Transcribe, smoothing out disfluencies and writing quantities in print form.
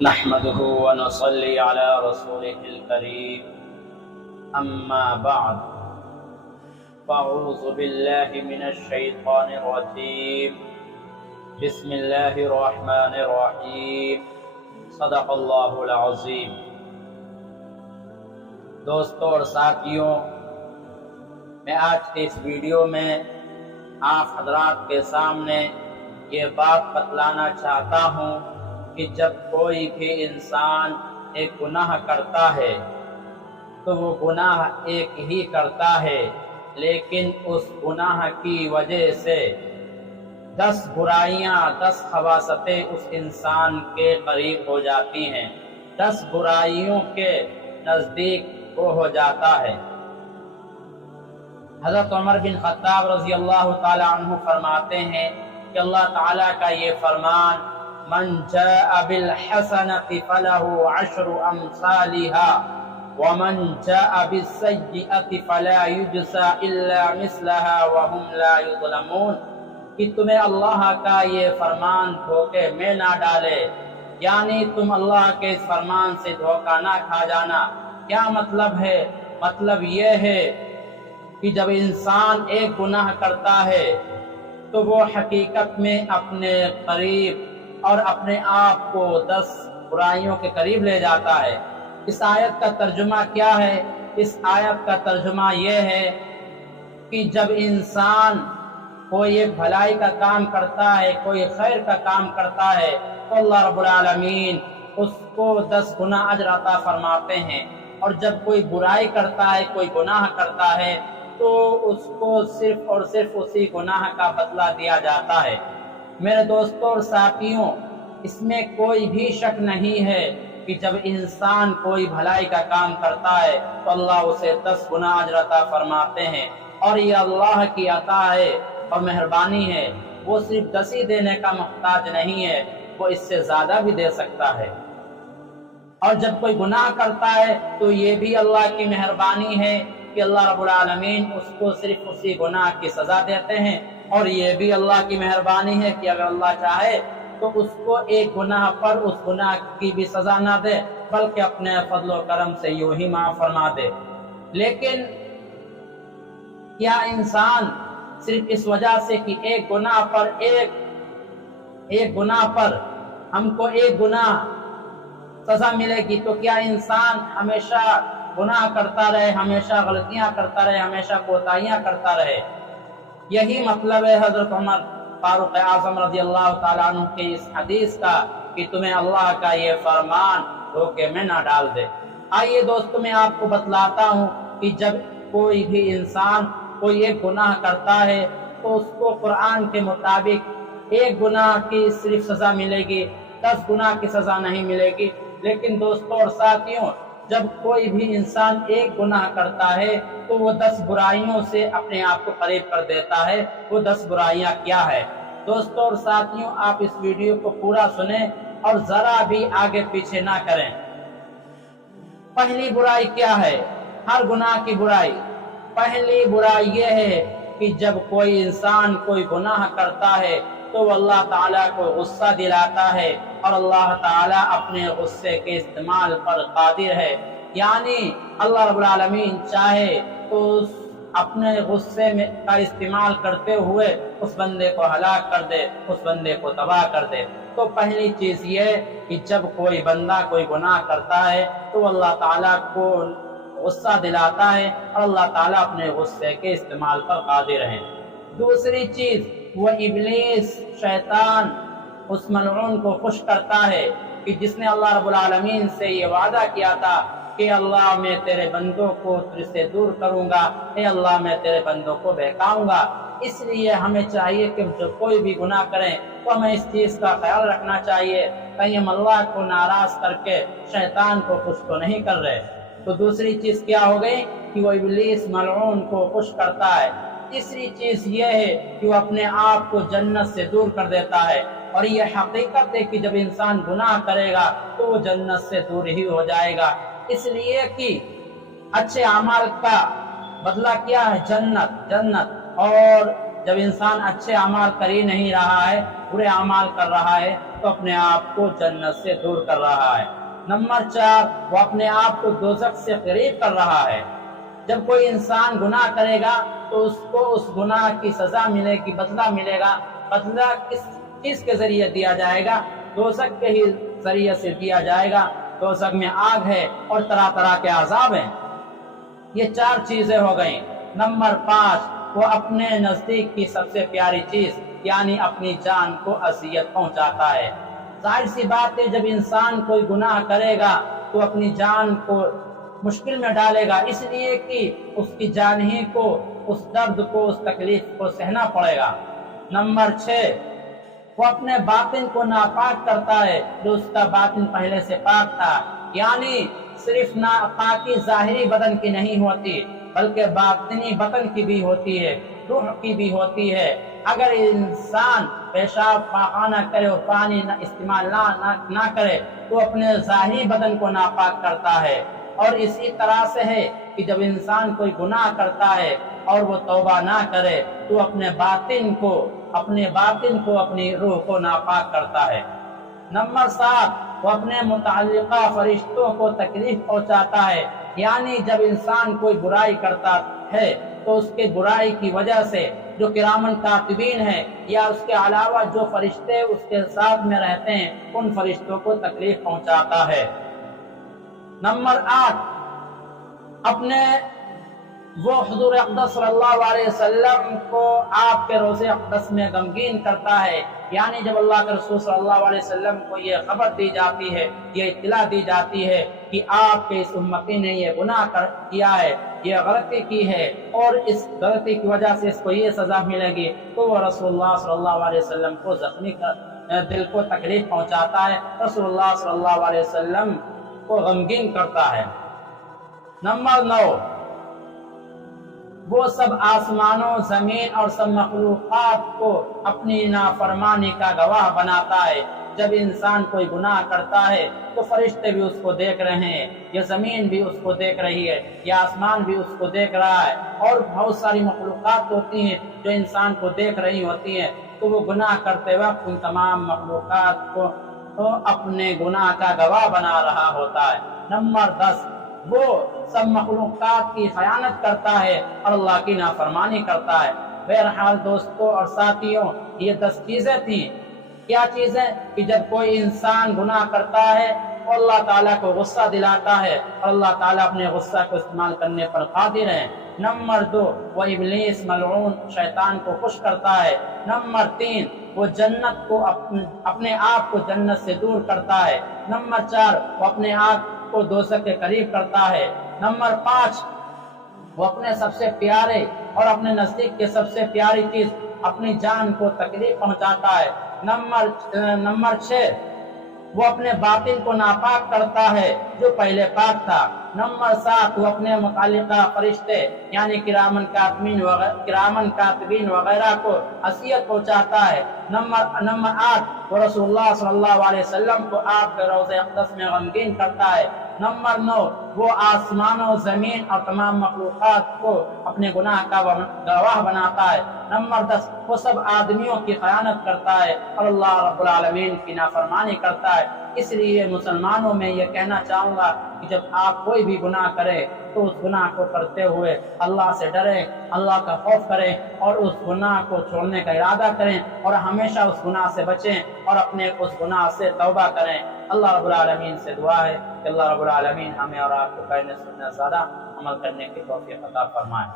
نحمده ونصلي على رسوله الكريم أما بعد فأعوذ بالله من الشيطان الرجيم بسم الله الرحمن الرحيم صدق اللہ العظیم۔ دوستوں اور ساتھیوں، میں آج کے اس ویڈیو میں آپ حضرات کے سامنے یہ بات بتلانا چاہتا ہوں کہ جب کوئی بھی انسان ایک گناہ کرتا ہے تو وہ گناہ ایک ہی کرتا ہے، لیکن اس گناہ کی وجہ سے 10 برائیاں 10 خباثتیں اس انسان کے قریب ہو جاتی ہیں، 10 برائیوں کے نزدیک وہ ہو جاتا ہے۔ حضرت عمر بن خطاب رضی اللہ تعالی عنہ فرماتے ہیں کہ اللہ تعالیٰ کا یہ فرمان من جاء بالحسنة فله 10 أمثالها ومن جاء بالسيئة فلا يجزى إلا مثلها وهم لا يظلمون، کہ تمہیں اللہ کا یہ فرمان دھوکے میں نہ ڈالے، یعنی تم اللہ کے اس فرمان سے دھوکہ نہ کھا جانا۔ کیا مطلب ہے؟ مطلب یہ ہے کہ جب انسان ایک گناہ کرتا ہے تو وہ حقیقت میں اپنے قریب اور اپنے آپ کو 10 برائیوں کے قریب لے جاتا ہے۔ اس آیت کا ترجمہ کیا ہے؟ اس آیت کا ترجمہ یہ ہے کہ جب انسان کوئی ایک بھلائی کا کام کرتا ہے، کوئی خیر کا کام کرتا ہے تو اللہ رب العالمین اس کو 10 گنا اجر عطا فرماتے ہیں، اور جب کوئی برائی کرتا ہے، کوئی گناہ کرتا ہے تو اس کو صرف اور صرف اسی گناہ کا بدلہ دیا جاتا ہے۔ میرے دوستوں اور ساتھیوں، اس میں کوئی بھی شک نہیں ہے کہ جب انسان کوئی بھلائی کا کام کرتا ہے تو اللہ اسے 10 گنا اجر عطا فرماتے ہیں، اور یہ اللہ کی عطا ہے اور مہربانی ہے۔ وہ صرف 10 ہی دینے کا محتاج نہیں ہے، وہ اس سے زیادہ بھی دے سکتا ہے۔ اور جب کوئی گناہ کرتا ہے تو یہ بھی اللہ کی مہربانی ہے کہ اللہ رب العالمین اس کو صرف اسی گناہ کی سزا دیتے ہیں، اور یہ بھی اللہ کی مہربانی ہے کہ اگر اللہ چاہے تو اس کو ایک گناہ پر اس گناہ کی بھی سزا نہ دے، بلکہ اپنے فضل و کرم سے یوں ہی معاف فرما دے۔ لیکن کیا انسان صرف اس وجہ سے کہ ایک گناہ پر ہم کو ایک گناہ سزا ملے گی تو کیا انسان ہمیشہ گناہ کرتا رہے، ہمیشہ غلطیاں کرتا رہے، ہمیشہ کوتاہیاں کرتا رہے؟ یہی مطلب ہے حضرت عمر فاروق اعظم رضی اللہ تعالیٰ عنہ کے اس حدیث کا کہ تمہیں اللہ کا یہ فرمان دھوکے میں نہ ڈال دے۔ آئیے دوستو، میں آپ کو بتلاتا ہوں کہ جب کوئی بھی انسان کوئی ایک گناہ کرتا ہے تو اس کو قرآن کے مطابق ایک گناہ کی صرف سزا ملے گی، 10 گناہ کی سزا نہیں ملے گی۔ لیکن دوستوں اور ساتھیوں، جب کوئی بھی انسان ایک گناہ کرتا ہے تو وہ 10 برائیوں سے اپنے آپ کو قریب کر دیتا ہے۔ وہ 10 برائیاں کیا ہے؟ دوستوں اور ساتھیوں، آپ اس ویڈیو کو پورا سنیں اور ذرا بھی آگے پیچھے نہ کریں۔ پہلی برائی کیا ہے؟ ہر گناہ کی برائی، پہلی برائی یہ ہے کہ جب کوئی انسان کوئی گناہ کرتا ہے تو وہ اللہ تعالیٰ کو غصہ دلاتا ہے، اور اللہ تعالیٰ اپنے غصے کے استعمال پر قادر ہے، یعنی اللہ رب العالمین چاہے تو اپنے غصے میں کا استعمال کرتے ہوئے اس بندے کو ہلاک کر دے، اس بندے کو تباہ کر دے۔ تو پہلی چیز یہ کہ جب کوئی بندہ کوئی گناہ کرتا ہے تو اللہ تعالیٰ کو غصہ دلاتا ہے، اور اللہ تعالیٰ اپنے غصے کے استعمال پر قادر ہے۔ دوسری چیز، وہ ابلیس شیطان اس ملعون کو خوش کرتا ہے کہ جس نے اللہ رب العالمین سے یہ وعدہ کیا تھا کہ اللہ میں تیرے بندوں کو تجھ سے دور کروں گا، اے اللہ میں تیرے بندوں کو بہکاؤں گا۔ اس لیے ہمیں چاہیے کہ جب کوئی بھی گناہ کریں تو ہمیں اس چیز کا خیال رکھنا چاہیے کہیں ہم اللہ کو ناراض کر کے شیطان کو خوش تو نہیں کر رہے۔ تو دوسری چیز کیا ہو گئی کہ وہ ابلیس ملعون کو خوش کرتا ہے۔ تیسری چیز یہ ہے کہ وہ اپنے آپ کو جنت سے دور کر دیتا ہے، اور یہ حقیقت ہے کہ جب انسان گناہ کرے گا تو وہ جنت سے دور ہی ہو جائے گا، اس لیے کہ اچھے اعمال کا بدلہ کیا ہے؟ جنت۔ اور جب انسان اچھے اعمال کر ہی نہیں رہا ہے، برے اعمال کر رہا ہے تو اپنے آپ کو جنت سے دور کر رہا ہے۔ نمبر 4، وہ اپنے آپ کو دوزخ سے قریب کر رہا ہے۔ جب کوئی انسان گناہ کرے گا تو اس کو اس گناہ کی سزا ملے گی، بدلہ ملے گا۔ بدلہ کس چیز کے ذریعے دیا جائے گا؟ دوزخ کے ہی ذریعے سے دیا جائے گا۔ دوزخ میں آگ ہے اور طرح طرح کے عذاب ہیں۔ یہ 4 چیزیں ہو گئیں۔ نمبر 5، وہ اپنے نزدیک کی سب سے پیاری چیز یعنی اپنی جان کو اذیت پہنچاتا ہے۔ ظاہر سی بات ہے، جب انسان کوئی گناہ کرے گا تو اپنی جان کو مشکل میں ڈالے گا، اس لیے کہ اس کی جان ہی کو اس درد کو، اس تکلیف کو سہنا پڑے گا۔ نمبر 6، وہ اپنے باطن کو ناپاک کرتا ہے جو اس کا باطن پہلے سے پاک تھا، یعنی صرف ناپاکی ظاہری بدن کی نہیں ہوتی بلکہ باطنی بدن کی بھی ہوتی ہے، روح کی بھی ہوتی ہے۔ اگر انسان پیشاب پاخانہ کرے اور پانی استعمال نہ کرے تو اپنے ظاہری بدن کو ناپاک کرتا ہے۔ اور اسی طرح سے ہے کہ جب انسان کوئی گناہ کرتا ہے اور وہ توبہ نہ کرے تو اپنے باطن کو، اپنی روح کو ناپاک کرتا ہے۔ نمبر 7، وہ اپنے متعلقہ فرشتوں کو تکلیف پہنچاتا ہے، یعنی جب انسان کوئی برائی کرتا ہے تو اس کے برائی کی وجہ سے جو کرامن کاتبین ہیں یا اس کے علاوہ جو فرشتے اس کے ساتھ میں رہتے ہیں ان فرشتوں کو تکلیف پہنچاتا ہے۔ نمبر 8، اپنے وہ حضور اقدس صلی اللہ علیہ وسلم کو آپ کے روضے اقدس میں غمگین کرتا ہے، یعنی جب اللہ کے رسول صلی اللہ علیہ وسلم کو یہ خبر دی جاتی ہے، یہ اطلاع دی جاتی ہے کہ آپ کے اس امتی نے یہ گناہ کیا ہے، یہ غلطی کی ہے اور اس غلطی کی وجہ سے اس کو یہ سزا ملے گی، تو وہ رسول اللہ صلی اللہ علیہ وسلم کو زخمی دل کو تکلیف پہنچاتا ہے، رسول اللہ صلی اللہ علیہ وسلم کو غمگین کرتا ہے۔ نمبر 9، وہ سب آسمانوں، زمین اور سب مخلوقات کو اپنی نافرمانی کا گواہ بناتا ہے۔ جب انسان کوئی گناہ کرتا ہے تو فرشتے بھی اس کو دیکھ رہے ہیں، یہ زمین بھی اس کو دیکھ رہی ہے، یہ آسمان بھی اس کو دیکھ رہا ہے، اور بہت ساری مخلوقات ہوتی ہیں جو انسان کو دیکھ رہی ہوتی ہیں، تو وہ گناہ کرتے وقت ان تمام مخلوقات کو اپنے گناہ کا گواہ بنا رہا ہوتا ہے۔ نمبر 10، وہ سب مخلوقات کی خیانت کرتا ہے اور اللہ کی نافرمانی کرتا ہے۔ بہرحال دوستوں اور ساتھیوں، یہ 10 چیزیں تھیں۔ کیا چیزیں؟ کہ جب کوئی انسان گناہ کرتا ہے تو اللہ تعالیٰ کو غصہ دلاتا ہے اور اللہ تعالیٰ اپنے غصہ کو استعمال کرنے پر قادر ہے۔ نمبر 2، وہ ابلیس ملعون شیطان کو خوش کرتا ہے۔ نمبر 3، وہ جنت کو اپنے آپ کو جنت سے دور کرتا ہے۔ نمبر 4، وہ اپنے آپ کو دوزخ کے قریب کرتا ہے۔ نمبر 5، وہ اپنے سب سے پیارے اور اپنے نزدیک کے سب سے پیاری چیز اپنی جان کو تکلیف پہنچاتا ہے۔ نمبر 6، وہ اپنے باطن کو ناپاک کرتا ہے جو پہلے پاک تھا۔ نمبر 7، وہ اپنے متعلقہ فرشتے یعنی کرامن کاتبین وغیرہ کو اذیت پہنچاتا ہے۔ نمبر 8، وہ رسول اللہ صلی اللہ علیہ وسلم کو آپ کے روضے اقدس میں غمگین کرتا ہے۔ نمبر 9، وہ آسمانوں، زمین اور تمام مخلوقات کو اپنے گناہ کا گواہ بناتا ہے۔ نمبر 10، وہ سب آدمیوں کی خیانت کرتا ہے اور اللہ رب العالمین کی نافرمانی کرتا ہے۔ اس لیے مسلمانوں میں یہ کہنا چاہوں گا کہ جب آپ کوئی بھی گناہ کریں تو اس گناہ کو کرتے ہوئے اللہ سے ڈریں، اللہ کا خوف کریں اور اس گناہ کو چھوڑنے کا ارادہ کریں اور ہمیشہ اس گناہ سے بچیں اور اپنے اس گناہ سے توبہ کریں۔ اللہ رب العالمین سے دعا ہے کہ اللہ رب العالمین ہمیں اور آپ کو کہنے سننے زیادہ عمل کرنے کی توفیق عطا فرمائے۔